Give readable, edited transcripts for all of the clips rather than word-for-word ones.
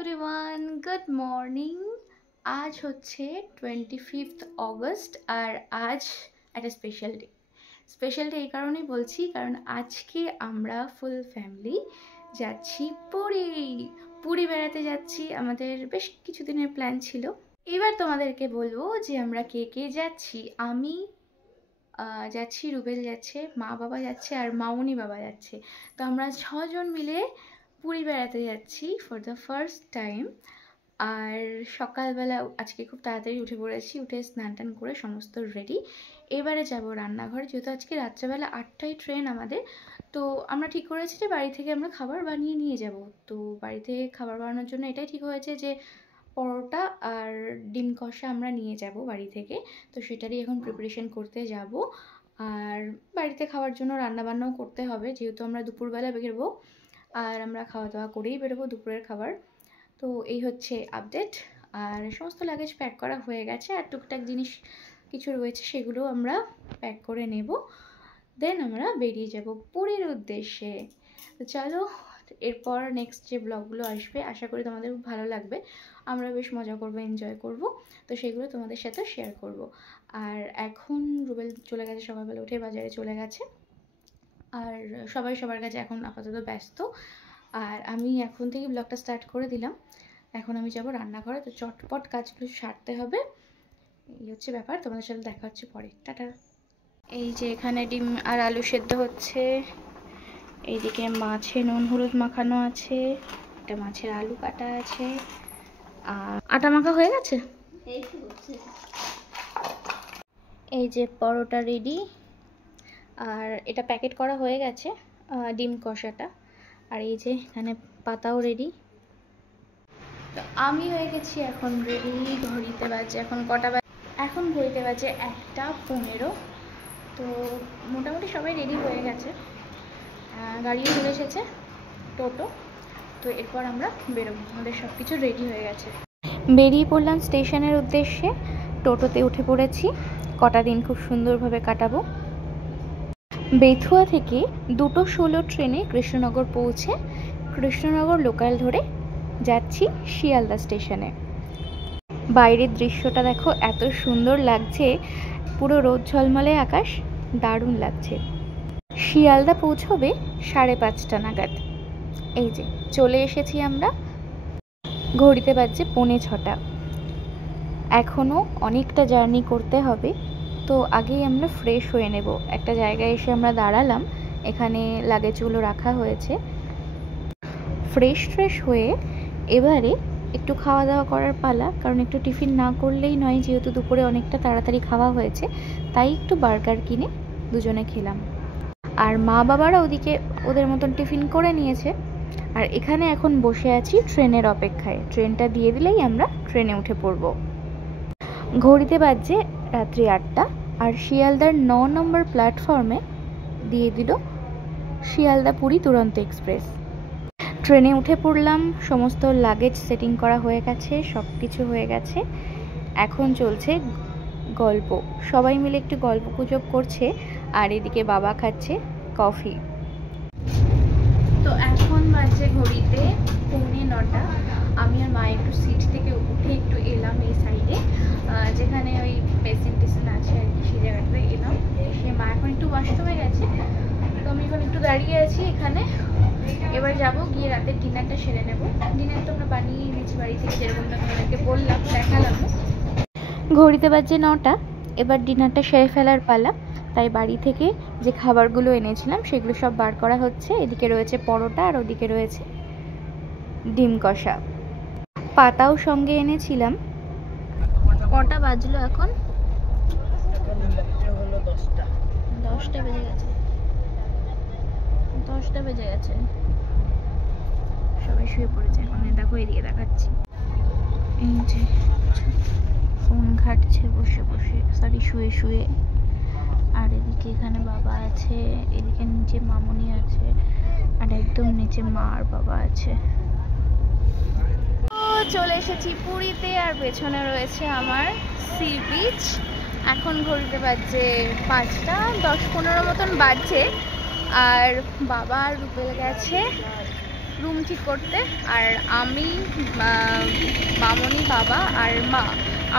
Everyone, good morning. আজ হচ্ছে 25 August আর আজ একটা স্পেশাল ডে এই কারণেই বলছি কারণ আজকে আমরা ফুল ফ্যামিলি যাচ্ছি পুরী বেড়াতে যাচ্ছি। আমাদের বেশ কিছুদিনের প্ল্যান ছিল। এবার তোমাদেরকে বলবো যে আমরা কে কে যাচ্ছি। আমি যাচ্ছি, রুবেল যাচ্ছে, মা বাবা যাচ্ছে আর মামুনি বাবা যাচ্ছে। তো আমরা 6 জন মিলে পুরী বেড়াতে যাচ্ছি ফর দ্য ফার্স্ট টাইম। আর সকালবেলা আজকে খুব তাড়াতাড়ি উঠে পড়েছি, উঠে স্নান টান করে সমস্ত রেডি। এবারে যাব রান্নাঘরে, যেহেতু আজকে রাত্রেবেলা 8টায় ট্রেন আমাদের। তো আমরা ঠিক করেছি যে বাড়ি থেকে আমরা খাবার বানিয়ে নিয়ে যাব। তো বাড়িতে খাবার বানানোর জন্য এটাই ঠিক হয়েছে যে পরোটা আর ডিম কষা আমরা নিয়ে যাব বাড়ি থেকে। তো সেটারই এখন প্রিপারেশন করতে যাব। আর বাড়িতে খাওয়ার জন্য রান্নাবান্নাও করতে হবে, যেহেতু আমরা দুপুরবেলা বেরোবো আর আমরা খাওয়া দাওয়া করেই বেরোবো দুপুরের খাবার। তো এই হচ্ছে আপডেট। আর সমস্ত লাগেজ প্যাক করা হয়ে গেছে, আর টুকটাক জিনিস কিছু রয়েছে সেগুলো আমরা প্যাক করে নেব। দেন আমরা বেরিয়ে যাব পুরীর উদ্দেশ্যে। তো চলো, এরপর নেক্সট যে ব্লগগুলো আসবে আশা করি তোমাদের খুব ভালো লাগবে। আমরা বেশ মজা করবো, এনজয় করব। তো সেগুলো তোমাদের সাথে শেয়ার করব। আর এখন রুবেল চলে গেছে, সকালবেলা উঠে বাজারে চলে গেছে। আর সবাই সবার কাছে এখন আপাতত ব্যস্ত। আর আমি এখন থেকে ব্লগটা স্টার্ট করে দিলাম। এখন আমি যাব রান্নাঘরে, তো চটপট কাজগুলো সারতে হবে। এই হচ্ছে ব্যাপার, তোমাদের সাথে দেখা হচ্ছে পরে। টাটা। এই যে এখানে ডিম আর আলু সেদ্ধ হচ্ছে, এইদিকে মাছে নুন হলুদ মাখানো আছে, একটা মাছের আলু কাটা আছে, আর আটা মাখা হয়ে গেছে। এই যে পরোটা রেডি, আর এটা প্যাকেট করা হয়ে গেছে ডিম কষাটা। আর এই যে এখানে পাতাও রেডি। তো আমি হয়ে গেছি এখন রেডি। ঘড়িতে বাজে এখন কটা বাজে, এখন ঘড়িতে বাজে 1:15। তো মোটামুটি সবাই রেডি হয়ে গেছে, গাড়িও চলে এসেছে, টোটো। তো এরপর আমরা বেরোবো, আমাদের সব কিছু রেডি হয়ে গেছে। বেরিয়ে পড়লাম স্টেশনের উদ্দেশ্যে, টোটোতে উঠে পড়েছি। কটা দিন খুব সুন্দরভাবে কাটাবো। বেথুয়া থেকে 2:16 ট্রেনে কৃষ্ণনগর পৌঁছে কৃষ্ণনগর লোকাল ধরে যাচ্ছি শিয়ালদা স্টেশনে। বাইরের দৃশ্যটা দেখো, এত সুন্দর লাগছে, পুরো রোদ ঝলমলে আকাশ, দারুণ লাগছে। শিয়ালদা পৌঁছবে 5:30 নাগাদ। এই যে চলে এসেছি আমরা, ঘড়িতে বাজছে 5:45। এখনও অনেকটা জার্নি করতে হবে। তো আগেই আমরা ফ্রেশ হয়ে নেব। একটা জায়গায় এসে আমরা দাঁড়ালাম, এখানে লাগেজগুলো রাখা হয়েছে। ফ্রেশ হয়ে এবারে একটু খাওয়া দাওয়া করার পালা, কারণ একটু টিফিন না করলেই নয়, যেহেতু দুপুরে অনেকটা তাড়াতাড়ি খাওয়া হয়েছে। তাই একটু বার্গার কিনে দুজনে খেলাম। আর মা বাবারা ওদিকে ওদের মতন টিফিন করে নিয়েছে। আর এখানে এখন বসে আছি ট্রেনের অপেক্ষায়। ট্রেনটা দিয়ে দিলেই আমরা ট্রেনে উঠে পড়ব। ঘড়িতে বাজছে রাত্রি 8টা। আর শিয়ালদার 9 নম্বর প্ল্যাটফর্মে দিয়ে দিল শিয়ালদা পুরী দুরন্ত এক্সপ্রেস। ট্রেনে উঠে পড়লাম, সমস্ত লাগেজ সেটিং করা হয়ে গেছে, সব কিছু হয়ে গেছে। এখন চলছে গল্প, সবাই মিলে একটু গল্প গুজব করছে। আর এদিকে বাবা খাচ্ছে কফি। তো এখন বাজছে ঘড়িতে 9:15। আমি আর মা একটু সিট থেকে উঠে একটু এলাম এই সাইডে, যেখানে ওই বেসিন টেসিন আছে আর কি, সেই জায়গাটাতে এলাম। এসে মা এখন একটু ওয়াশরুমে গেছে, তো আমি এখন একটু দাঁড়িয়ে আছি এখানে। এবার যাব, গিয়ে রাতের ডিনারটা সেরে নেব। ডিনার তো আমরা বানিয়ে এনেছি বাড়ি থেকে, যেরকমটা তোমাদেরকে বললাম, দেখালাম। ঘড়িতে বাজছে 9টা, এবার ডিনারটা সেরে ফেলার পালা। তাই বাড়ি থেকে যে খাবারগুলো এনেছিলাম সেগুলো সব বার করা হচ্ছে। এদিকে রয়েছে পরোটা আর ওদিকে রয়েছে ডিম কষা। পাতাও সঙ্গে এনেছিলাম। কটা বাজলো এখন? 10টা বেজে গেছে। 10টা বেজে গেছে, সবাই শুয়ে পড়েছে। এখন দেখো এদিকে দেখাচ্ছি, এই যে ফোন ঘাটছে বসে বসে, সরি শুয়ে। আর এদিকে এখানে বাবা আছে, এদিকে নিচে মামুনি আছে, আর একদম নিচে মা আর বাবা আছে। চলে এসেছি পুরীতে, আর পেছনে রয়েছে আমার সি বিচ। এখন ঘড়িতে বাজছে 5টা 10-15 মতন বাজছে। আর বাবা আর রুবেল গেছে রুম ঠিক করতে, আর আমি, মামনি, বাবা আর মা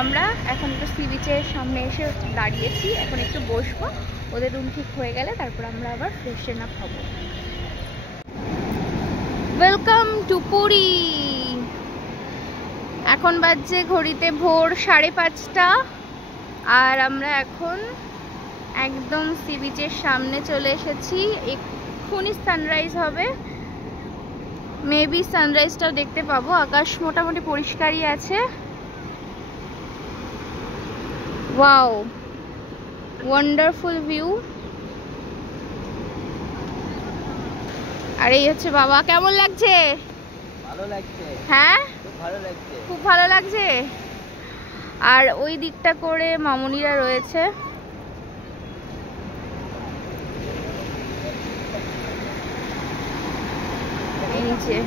আমরা এখন একটু সি বিচের সামনে এসে দাঁড়িয়েছি। এখন একটু বসবো, ওদের রুম ঠিক হয়ে গেলে তারপর আমরা আবার ফ্রেশন আপ হবো। Welcome to Puri. এখন বাজছে ঘড়িতে ভোর 5:30, আর আমরা এখন একদম সি বিচের সামনে চলে এসেছি। এক্ষুনি সানরাইজ হবে, মেবি সানরাইজটাও দেখতে পাবো। আকাশ মোটামুটি পরিষ্কারই আছে। Wow, wonderful view. আর এই হচ্ছে বাবা। কেমন লাগছে? ভালো লাগছে। হ্যাঁ, ভালো লাগছে, খুব ভালো লাগছে। আর ওই দিকটা করে মামুনিরা রয়েছে। এই যে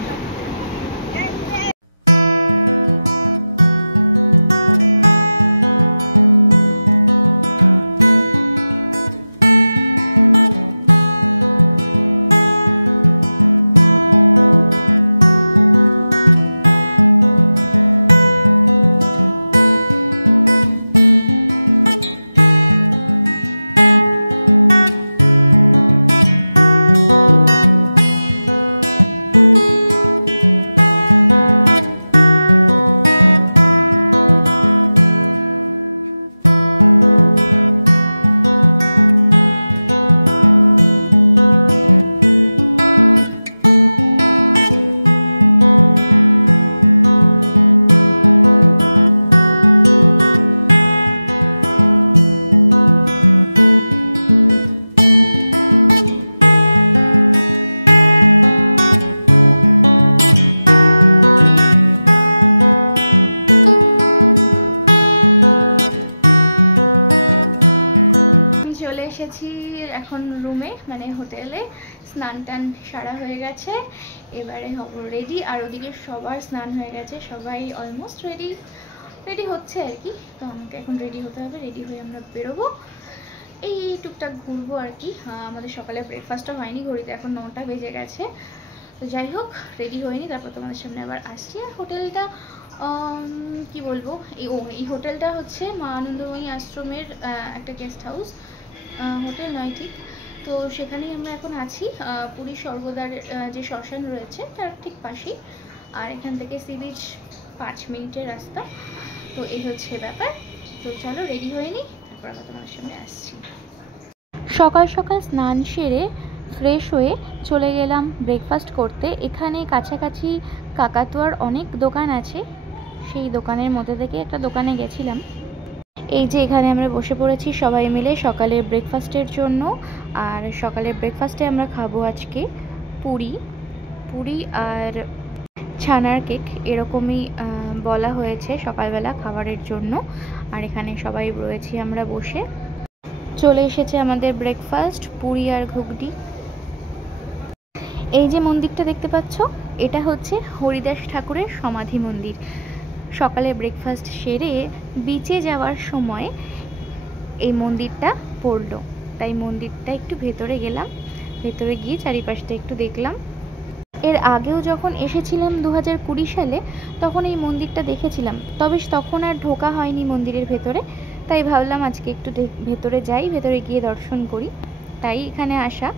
এখন রুমে মানে হোটেলে স্নান টান সারা হয়ে গেছে। এবারে হব রেডি। আর ওদিকে সবার স্নান হয়ে গেছে, সবাই অলমোস্ট রেডি হচ্ছে আর কি। তো আমাকে এখন রেডি হতে হবে, রেডি হয়ে আমরা বেরোবো। এই টুকটাক ঘুরবো আর কি। আমাদের সকালে ব্রেকফাস্টও হয়নি, ঘড়িতে এখন 9টা বেজে গেছে। তো যাই হোক, রেডি হয়নি, তারপর তোমাদের সামনে আবার আসছি। আর হোটেলটা কি বলবো, এই হোটেলটা হচ্ছে মা আনন্দময়ী আশ্রমের একটা গেস্ট হাউস, হোটেল নয় ঠিক। তো সেখানেই আমরা এখন আছি, পুরী সর্বদার যে শ্মশান রয়েছে তার ঠিক পাশেই। আর এখান থেকে সি বিচ 5 মিনিটের রাস্তা। তো এই হচ্ছে ব্যাপার। তো চলো, রেডি হয়ে নিই, তারপর আমরা তোমাদের সামনে আসছি। সকাল সকাল স্নান সেরে ফ্রেশ হয়ে চলে গেলাম ব্রেকফাস্ট করতে। এখানে কাছাকাছি কাকাতুয়ার অনেক দোকান আছে, সেই দোকানের মধ্যে থেকে একটা দোকানে গেছিলাম। এই যে এখানে আমরা বসে পড়েছি সবাই মিলে সকালের ব্রেকফাস্টের জন্য। আর সকালের ব্রেকফাস্টে আমরা খাবো আজকে পুরি আর ছানার কেক, এরকমই বলা হয়েছে সকালবেলা খাবারের জন্য। আর এখানে সবাই রয়েছি আমরা বসে। চলে এসেছে আমাদের ব্রেকফাস্ট, পুরি আর ঘুগনি। এই যে মন্দিরটা দেখতে পাচ্ছ, এটা হচ্ছে হরিদাস ঠাকুরের সমাধি মন্দির। সকালে ব্রেকফাস্ট সেরে বিচে যাওয়ার সময় এই মন্দিরটা পড়লো, তাই মন্দিরটা একটু ভেতরে গেলাম। ভেতরে গিয়ে চারিপাশটা একটু দেখলাম। এর আগেও যখন এসেছিলাম 2020 সালে, তখন এই মন্দিরটা দেখেছিলাম, তবে তখন আর ঢোকা হয়নি মন্দিরের ভেতরে। তাই ভাবলাম আজকে একটু ভেতরে যাই, ভেতরে গিয়ে দর্শন করি, তাই এখানে আসা।